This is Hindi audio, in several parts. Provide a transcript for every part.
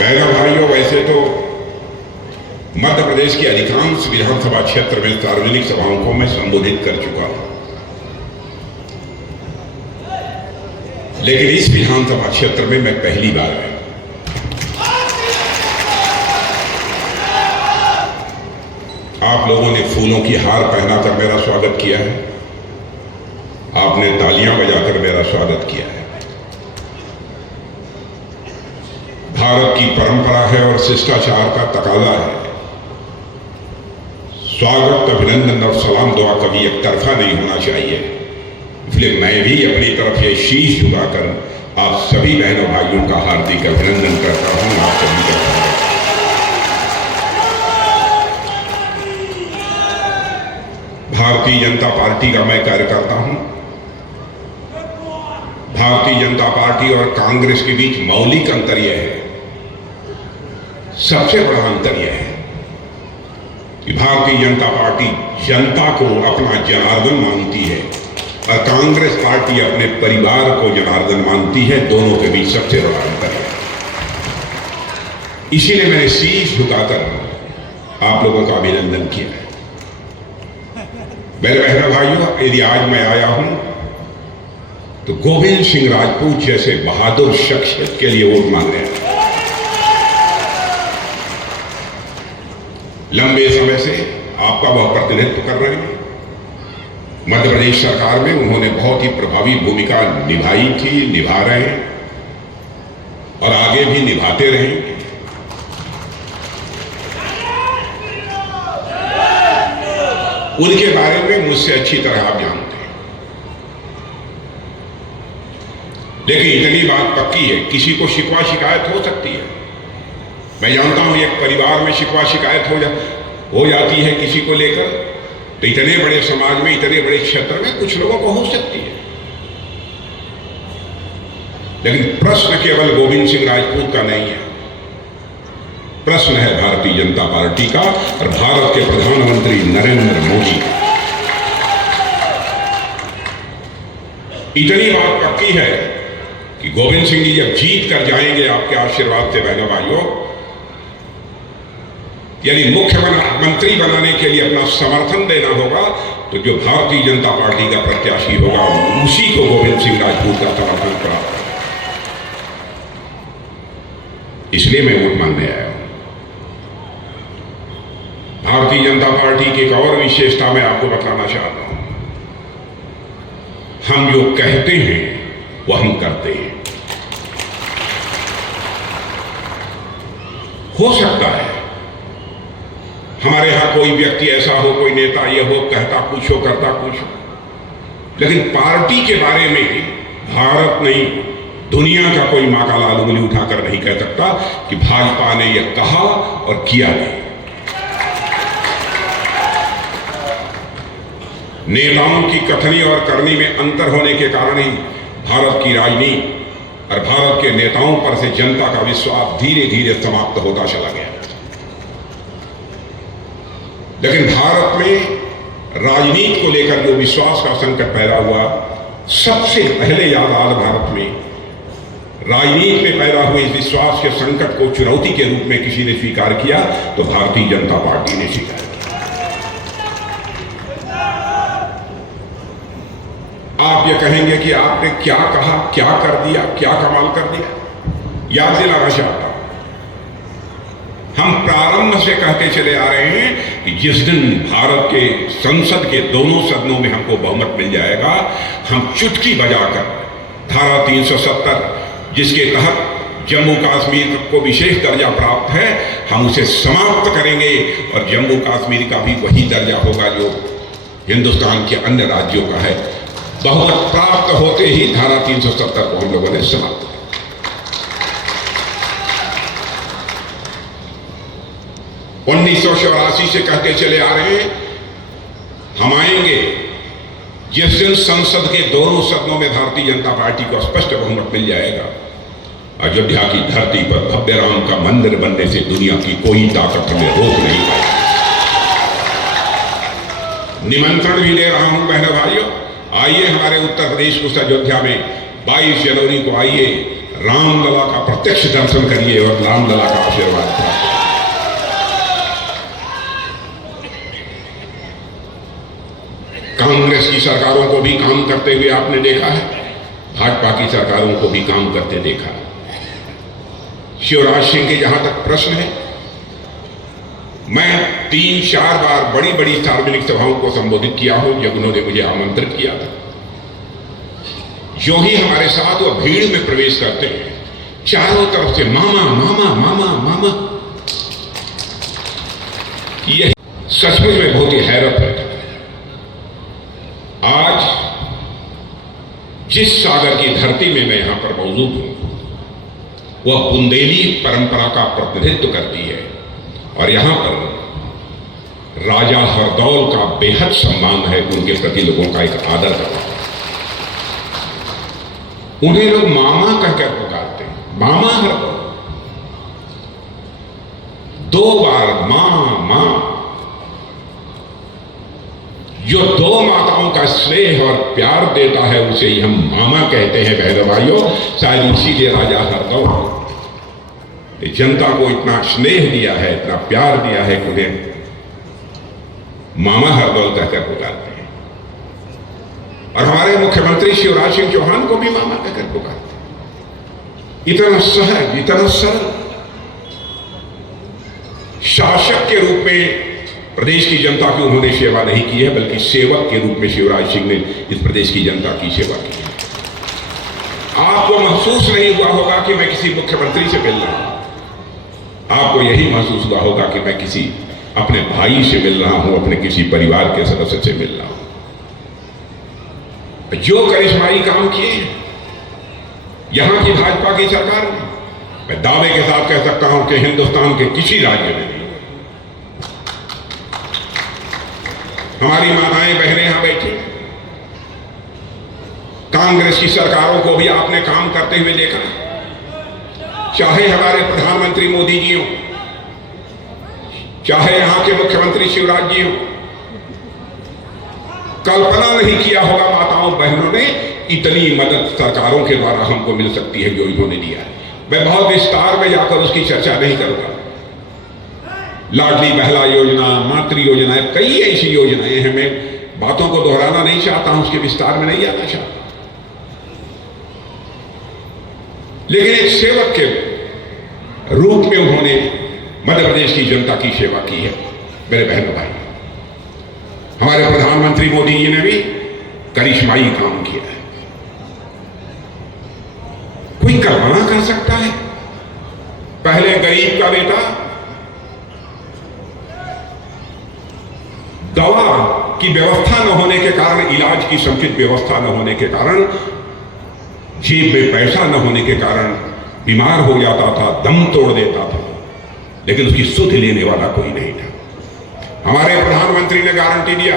बहनों भाइयों, वैसे तो मध्य प्रदेश के अधिकांश विधानसभा क्षेत्र में सार्वजनिक सभाओं को मैं संबोधित कर चुका हूं, लेकिन इस विधानसभा क्षेत्र में मैं पहली बार आया। आप लोगों ने फूलों की हार पहनाकर मेरा स्वागत किया है, आपने तालियां बजाकर मेरा स्वागत किया है। भारत की परंपरा है और शिष्टाचार का तकाजा है। स्वागत, अभिनंदन और सलाम दुआ कभी एक तरफा नहीं होना चाहिए। इसलिए मैं भी अपनी तरफ से शीश झुकाकर आप सभी बहनों भाइयों का हार्दिक अभिनंदन करता हूं। आप सभी का स्वागत। भारतीय जनता पार्टी का मैं कार्यकर्ता हूं। भारतीय जनता पार्टी और कांग्रेस के बीच मौलिक अंतर यह है, सबसे बड़ा अंतर यह है कि भारतीय जनता पार्टी जनता को अपना जनार्दन मानती है और कांग्रेस पार्टी अपने परिवार को जनार्दन मानती है। दोनों के बीच सबसे बड़ा अंतर है। इसीलिए मैंने शीश झुकाकर आप लोगों का अभिनंदन किया है। मेरे बहनों भाइयों, यदि आज मैं आया हूं तो गोविंद सिंह राजपूत जैसे बहादुर शख्सियत के लिए वोट मांग रहे हैं। लंबे समय से आपका वह प्रतिनिधित्व कर रहे हैं। मध्य प्रदेश सरकार में उन्होंने बहुत ही प्रभावी भूमिका निभाई थी, निभा रहे हैं और आगे भी निभाते रहेंगे। उनके बारे में मुझसे अच्छी तरह आप जानते हैं, लेकिन इतनी बात पक्की है, किसी को शिकवा शिकायत हो सकती है। मैं जानता हूं एक परिवार में शिकवा शिकायत हो जाती है किसी को लेकर, तो इतने बड़े समाज में, इतने बड़े क्षेत्र में कुछ लोगों को हो सकती है। लेकिन प्रश्न केवल गोविंद सिंह राजपूत का नहीं है, प्रश्न है भारतीय जनता पार्टी का और भारत के प्रधानमंत्री नरेंद्र मोदी का। इतनी बात पक्की है कि गोविंद सिंह जी जब जीत कर जाएंगे आपके आशीर्वाद से बहनों भाइयों, यानी मुख्यमंत्री बनाने के लिए अपना समर्थन देना होगा, तो जो भारतीय जनता पार्टी का प्रत्याशी होगा उसी को गोविंद सिंह राजपूत का समर्थन प्राप्त होगा। इसलिए मैं वोट मांगने आया हूं। भारतीय जनता पार्टी की एक और विशेषता मैं आपको बताना चाहता हूं। हम जो कहते हैं वो हम करते हैं। हो सकता है हमारे यहां कोई व्यक्ति ऐसा हो, कोई नेता ये हो, कहता कुछ हो, करता कुछ हो, लेकिन पार्टी के बारे में भारत नहीं, दुनिया का कोई माँ का लाल उंगली उठाकर नहीं कह सकता कि भाजपा ने यह कहा और किया नहीं। नेताओं की कथनी और करनी में अंतर होने के कारण ही भारत की राजनीति और भारत के नेताओं पर से जनता का विश्वास धीरे धीरे समाप्त होता चला गया। लेकिन भारत में राजनीति को लेकर जो विश्वास का संकट पैदा हुआ, सबसे पहले याद आज भारत में राजनीति में पैदा हुए इस विश्वास के संकट को चुनौती के रूप में किसी ने स्वीकार किया तो भारतीय जनता पार्टी ने स्वीकार किया। आप ये कहेंगे कि आपने क्या कहा, क्या कर दिया, क्या कमाल कर दिया। याद दिलाना चाहता हूं, हम प्रारंभ से कहते चले आ रहे हैं कि जिस दिन भारत के संसद के दोनों सदनों में हमको बहुमत मिल जाएगा, हम चुटकी बजाकर धारा 370 जिसके तहत जम्मू कश्मीर को विशेष दर्जा प्राप्त है, हम उसे समाप्त करेंगे और जम्मू कश्मीर का भी वही दर्जा होगा जो हिंदुस्तान के अन्य राज्यों का है। बहुमत प्राप्त होते ही धारा 370 को हम लोगों ने समाप्त। 1984 से कहते चले आ रहे हैं, हम आएंगे जिस दिन संसद के दोनों सदनों में भारतीय जनता पार्टी को स्पष्ट बहुमत मिल जाएगा, अयोध्या की धरती पर भव्य राम का मंदिर बनने से दुनिया की कोई ताकत हमें रोक नहीं पाएगी। निमंत्रण भी दे रहा हूं बहनों भाइयों, आइए हमारे उत्तर प्रदेश उस अयोध्या में 22 जनवरी को आइए, रामलला का प्रत्यक्ष दर्शन करिए और रामलला का आशीर्वाद प्राप्त करिए। कांग्रेस की सरकारों को भी काम करते हुए आपने देखा है, भाजपा की सरकारों को भी काम करते देखा है। शिवराज सिंह के जहां तक प्रश्न है, मैं 3-4 बार बड़ी बड़ी सार्वजनिक सभाओं को संबोधित किया हूं जब उन्होंने मुझे आमंत्रित किया था। जो ही हमारे साथ वो भीड़ में प्रवेश करते हैं, चारों तरफ से मामा मामा मामा मामा, यह सचमुच में बहुत ही हैरत है। आज जिस सागर की धरती में मैं यहां पर मौजूद हूं, वह बुंदेली परंपरा का प्रतिनिधित्व करती है और यहां पर राजा हरदौल का बेहद सम्मान है, उनके प्रति लोगों का एक आदर है। उन्हें लोग मामा कहकर पुकारते हैं, मामा हरदौल। 2 बार मां मां, जो 2 माताओं का स्नेह और प्यार देता है उसे ही हम मामा कहते हैं। बहनों भाइयों, शायद इसीलिए राजा हरदौल जनता को इतना स्नेह दिया है, इतना प्यार दिया है कि उन्हें मामा हरदौल कहकर पुकारते हैं। और हमारे मुख्यमंत्री शिवराज सिंह चौहान को भी मामा कहकर पुकारते हैं। इतना सहज, इतना सरल शासक के रूप में प्रदेश की जनता की उन्होंने सेवा नहीं की है, बल्कि सेवक के रूप में शिवराज सिंह ने इस प्रदेश की जनता की सेवा की है। आपको महसूस नहीं हुआ होगा कि मैं किसी मुख्यमंत्री से मिल रहा हूं, आपको यही महसूस हुआ होगा कि मैं किसी अपने भाई से मिल रहा हूं, अपने किसी परिवार के सदस्य से मिल रहा हूं। जो करिश्माई काम किए यहां की भाजपा की सरकार ने, मैं दावे के साथ कह सकता हूं कि हिंदुस्तान के किसी राज्य में नहीं। हमारी माताएं बहनें यहां बैठी, कांग्रेस की सरकारों को भी आपने काम करते हुए देखा, चाहे हमारे प्रधानमंत्री मोदी जी हो, चाहे यहां के मुख्यमंत्री शिवराज जी हो। कल्पना नहीं किया होगा माताओं बहनों ने इतनी मदद सरकारों के द्वारा हमको मिल सकती है जो इन्होंने दिया है। मैं बहुत विस्तार में जाकर उसकी चर्चा नहीं करूंगा। लाडली बहला योजना, मातृ योजना, कई ऐसी योजनाएं हैं, मैं बातों को दोहराना नहीं चाहता हूं, उसके विस्तार में नहीं जाना चाहता। लेकिन एक सेवक के रूप में उन्होंने मध्य प्रदेश की जनता की सेवा की है। मेरे बहनों भाई, हमारे प्रधानमंत्री मोदी जी ने भी करिश्माई काम किया है। कोई कल्पना कर सकता है, पहले गरीब का बेटा दवा की व्यवस्था न होने के कारण, इलाज की समुचित व्यवस्था न होने के कारण, जेब में पैसा न होने के कारण बीमार हो जाता था, दम तोड़ देता था, लेकिन उसकी सुध लेने वाला कोई नहीं था। हमारे प्रधानमंत्री ने गारंटी दिया,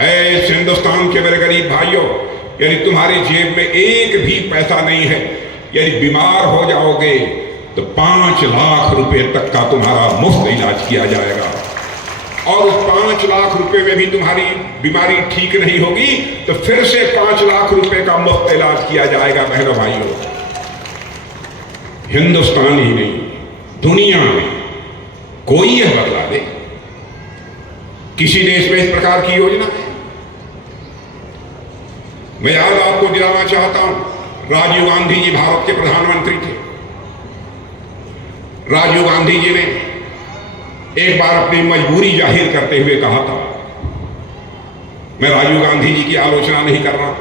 ऐ हिंदुस्तान के मेरे गरीब भाइयों, यदि तुम्हारी जेब में एक भी पैसा नहीं है, यदि बीमार हो जाओगे तो 5 लाख रुपए तक का तुम्हारा मुफ्त इलाज किया जाएगा। और उस 5 लाख रुपए में भी तुम्हारी बीमारी ठीक नहीं होगी तो फिर से 5 लाख रुपए का मुफ्त इलाज किया जाएगा। बहनों भाइयों, हिंदुस्तान ही नहीं, दुनिया में कोई यह बदला दे, किसी देश में इस प्रकार की योजना है? मैं याद आपको दिलाना चाहता हूं, राजीव गांधी जी भारत के प्रधानमंत्री थे। राजीव गांधी जी ने एक बार अपनी मजबूरी जाहिर करते हुए कहा था, मैं राजीव गांधी जी की आलोचना नहीं कर रहा,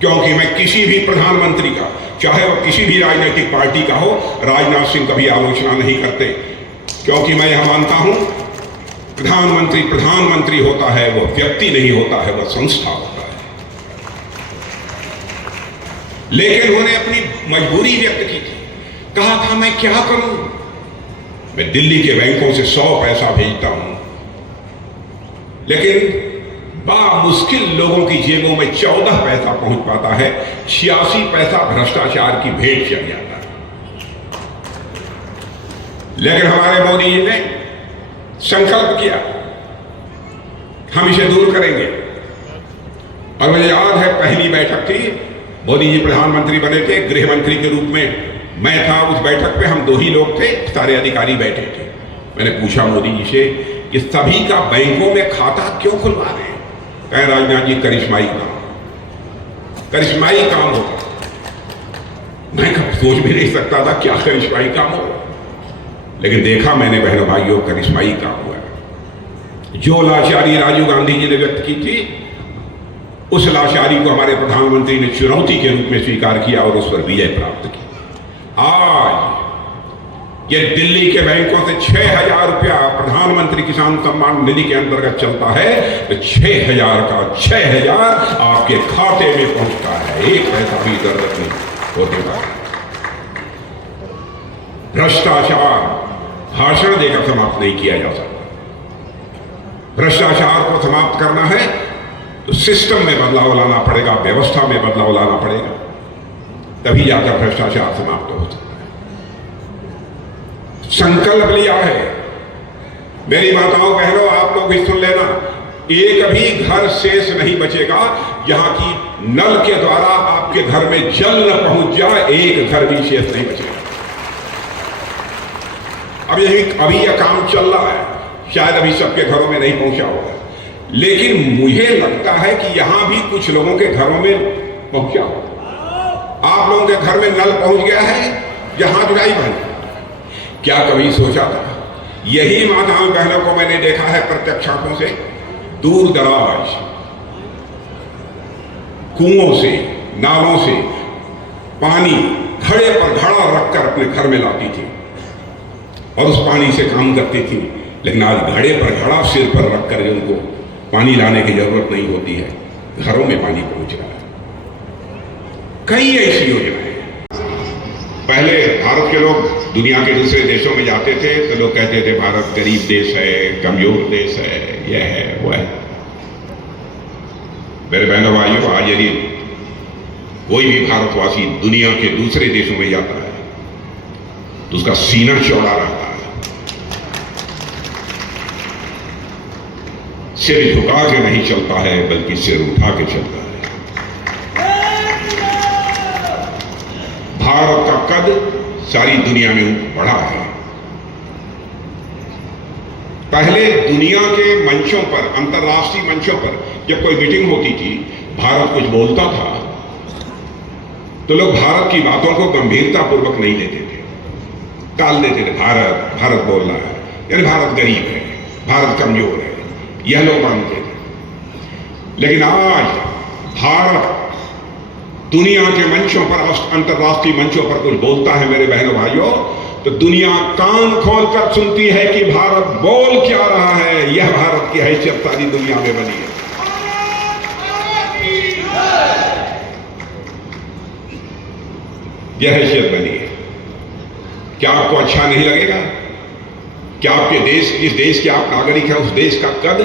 क्योंकि मैं किसी भी प्रधानमंत्री का, चाहे वह किसी भी राजनीतिक पार्टी का हो, राजनाथ सिंह कभी आलोचना नहीं करते, क्योंकि मैं यह मानता हूं प्रधानमंत्री प्रधानमंत्री होता है, वह व्यक्ति नहीं होता है, वह संस्था होता है। लेकिन उन्होंने अपनी मजबूरी व्यक्त की थी, कहा था मैं क्या करूं, मैं दिल्ली के बैंकों से 100 पैसा भेजता हूं, लेकिन मुश्किल लोगों की जेबों में 14 पैसा पहुंच पाता है, 86 पैसा भ्रष्टाचार की भेंट चढ़ जाता है। लेकिन हमारे मोदी जी ने संकल्प किया, हम इसे दूर करेंगे। और मुझे याद है पहली बैठक थी मोदी जी प्रधानमंत्री बने थे, गृह मंत्री के रूप में मैं था उस बैठक पे, हम 2 ही लोग थे, सारे अधिकारी बैठे थे। मैंने पूछा मोदी जी से कि सभी का बैंकों में खाता क्यों खुलवा रहे हैं? कहे राजनाथ जी करिश्माई काम हो। मैं कब सोच भी नहीं सकता था क्या करिश्माई काम हो, लेकिन देखा मैंने बहनों भाइयों करिश्माई काम हुआ। जो लाचारी राजीव गांधी जी ने व्यक्त की थी, उस लाचारी को हमारे प्रधानमंत्री ने चुनौती के रूप में स्वीकार किया और उस पर विजय प्राप्त की। आज ये दिल्ली के बैंकों से 6,000 रुपया प्रधानमंत्री किसान सम्मान निधि के अंतर्गत चलता है, तो 6,000 का 6,000 आपके खाते में पहुंचता है, 1 पैसा भी जरूरत नहीं होते का। भ्रष्टाचार भाषण देकर समाप्त नहीं किया जा सकता। भ्रष्टाचार को समाप्त करना है तो सिस्टम में बदलाव लाना पड़ेगा, व्यवस्था में बदलाव लाना पड़ेगा, तभी जाकर भ्रष्टाचार समाप्त हो सकता है। संकल्प लिया है। मेरी माताओं बहनों, आप लोग भी सुन लेना, एक भी घर शेष नहीं बचेगा जहां की नल के द्वारा आपके घर में जल न पहुंच जाए, एक घर भी शेष नहीं बचेगा। अभी यह काम चल रहा है, शायद अभी सबके घरों में नहीं पहुंचा होगा, लेकिन मुझे लगता है कि यहां भी कुछ लोगों के घरों में पहुंचा होगा। आप लोगों के घर में नल पहुंच गया है, जहां जुड़ाई बन। क्या कभी सोचा था? यही माताओं बहनों को मैंने देखा है प्रत्यक्ष आंखों से, दूर दराज कुओं से, नालों से पानी घड़े पर घड़ा रखकर अपने घर में लाती थी और उस पानी से काम करती थी। लेकिन आज घड़े पर घड़ा सिर पर रखकर उनको पानी लाने की जरूरत नहीं होती है, घरों में पानी पहुंच रहा है। कई ऐसी योजनाएं। पहले भारत के लोग दुनिया के दूसरे देशों में जाते थे तो लोग कहते थे भारत गरीब देश है, कमजोर देश है, यह है वो है। मेरे बहनों भाइयों, आज यदि कोई भी भारतवासी दुनिया के दूसरे देशों में जाता है तो उसका सीना चौड़ा रहता है, सिर झुका के नहीं चलता है बल्कि सिर उठा के चलता है। भारत का कद सारी दुनिया में बढ़ा है। पहले दुनिया के मंचों पर, अंतर्राष्ट्रीय मंचों पर जब कोई मीटिंग होती थी, भारत कुछ बोलता था तो लोग भारत की बातों को गंभीरता पूर्वक नहीं लेते थे, टाल देते थे। भारत बोल रहा है, यानी भारत गरीब है, भारत कमजोर है, यह लोग मानते थे। लेकिन आज भारत दुनिया के मंचों पर, अंतर्राष्ट्रीय मंचों पर कुछ बोलता है मेरे बहनों भाइयों, तो दुनिया कान खोलकर सुनती है कि भारत बोल क्या रहा है। यह भारत की हैसियत सारी दुनिया में बनी है। यह हैसियत बनी है। क्या आपको अच्छा नहीं लगेगा? क्या आपके देश, जिस देश के आप नागरिक हैं, उस देश का कद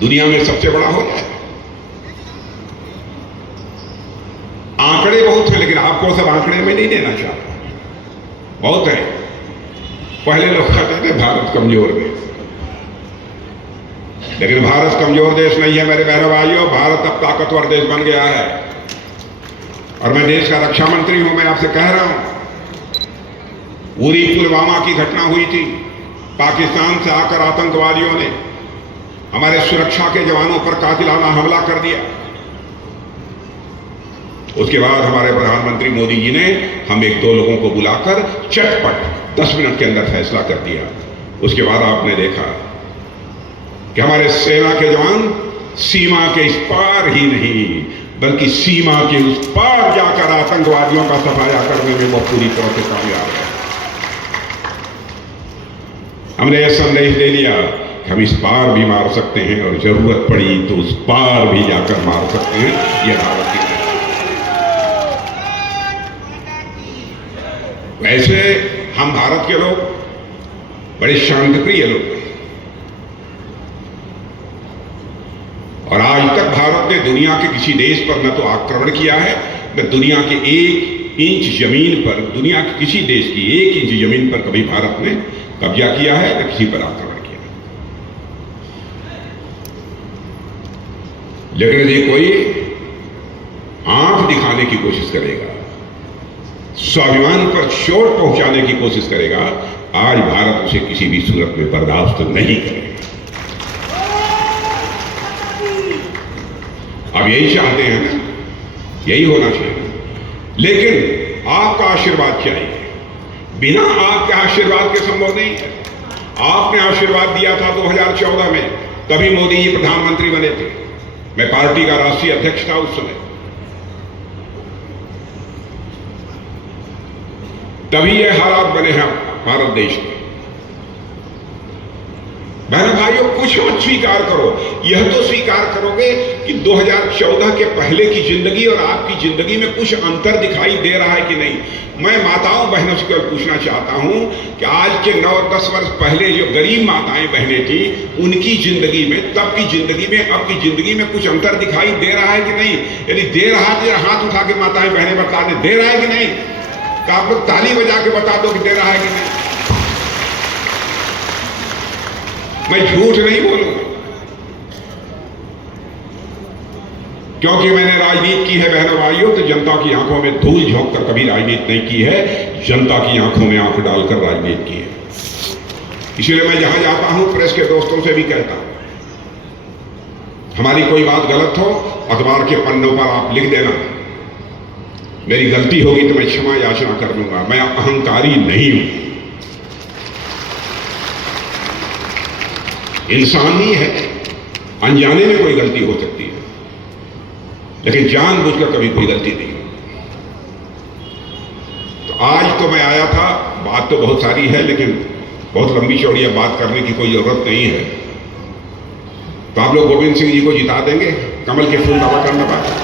दुनिया में सबसे बड़ा हो जाए? आंकड़े बहुत हैं, लेकिन आपको सब आंकड़े में नहीं देना चाहता। बहुत है। पहले लोग कहते थे भारत कमजोर देश, लेकिन भारत कमजोर देश नहीं है मेरे बहनों भाइयों। भारत अब ताकतवर देश बन गया है। और मैं देश का रक्षा मंत्री हूं, मैं आपसे कह रहा हूं, उरी पुलवामा की घटना हुई थी। पाकिस्तान से आकर आतंकवादियों ने हमारे सुरक्षा के जवानों पर कातिलाना हमला कर दिया। उसके बाद हमारे प्रधानमंत्री मोदी जी ने हम 1-2 लोगों को बुलाकर चटपट 10 मिनट के अंदर फैसला कर दिया। उसके बाद आपने देखा कि हमारे सेना के जवान सीमा के इस पार ही नहीं बल्कि सीमा के उस पार जाकर आतंकवादियों का सफाया करने में वो पूरी तरह से कामयाब है। हमने यह संदेश दे दिया कि हम इस पार भी मार सकते हैं और जरूरत पड़ी तो उस पार भी जाकर मार सकते हैं। यह भारत की वैसे हम भारत के लोग बड़े शांतिप्रिय लोग हैं और आज तक भारत ने दुनिया के किसी देश पर न तो आक्रमण किया है, न दुनिया के 1 इंच जमीन पर, दुनिया के किसी देश की 1 इंच जमीन पर कभी भारत ने कब्जा किया है, न किसी पर आक्रमण किया है। लेकिन यदि कोई आंख दिखाने की कोशिश करेगा, स्वाभिमान पर चोट पहुंचाने की कोशिश करेगा, आज भारत उसे किसी भी सूरत में बर्दाश्त नहीं करेगा। अब यही चाहते हैं ना, यही होना चाहिए, लेकिन आपका आशीर्वाद चाहिए। बिना आपके आशीर्वाद के संभव नहीं है। आपने आशीर्वाद दिया था 2014 में, तभी मोदी जी प्रधानमंत्री बने थे। मैं पार्टी का राष्ट्रीय अध्यक्ष था उस समय, तभी ये हालात बने हैं भारत देश के। बहनों भाइयों, कुछ मत स्वीकार करो, यह तो स्वीकार करोगे कि 2014 के पहले की जिंदगी और आपकी जिंदगी में कुछ अंतर दिखाई दे रहा है कि नहीं। मैं माताओं बहनों से पूछना चाहता हूं कि आज के 9-10 वर्ष पहले जो गरीब माताएं बहनें थी, उनकी जिंदगी में, तब की जिंदगी में, अब की जिंदगी में कुछ अंतर दिखाई दे रहा है कि नहीं? यदि दे रहा है तो हाथ उठा के माताएं बहनें बता दें, दे रहा है कि नहीं? तो आप लोग ताली बजा के बता दो कि दे रहा है कि नहीं। मैं झूठ नहीं बोलूंगा, क्योंकि मैंने राजनीति की है बहनों भाइयों, तो जनता की आंखों में धूल झोंक कर कभी राजनीति नहीं की है, जनता की आंखों में आंख डालकर राजनीति की है। इसलिए मैं जहां जाता हूं प्रेस के दोस्तों से भी कहता हूं, हमारी कोई बात गलत हो अखबार के पन्नों पर आप लिख देना, मेरी गलती होगी तो मैं क्षमा याचना कर लूंगा। मैं अहंकारी नहीं हूं, इंसान ही है, अनजाने में कोई गलती हो सकती है, लेकिन जानबूझकर कभी कोई गलती नहीं। तो आज तो मैं आया था, बात तो बहुत सारी है, लेकिन बहुत लंबी चौड़ी बात करने की कोई जरूरत नहीं है। तो आप लोग गोविंद सिंह जी को जिता देंगे कमल के फूल दबा करने बाद।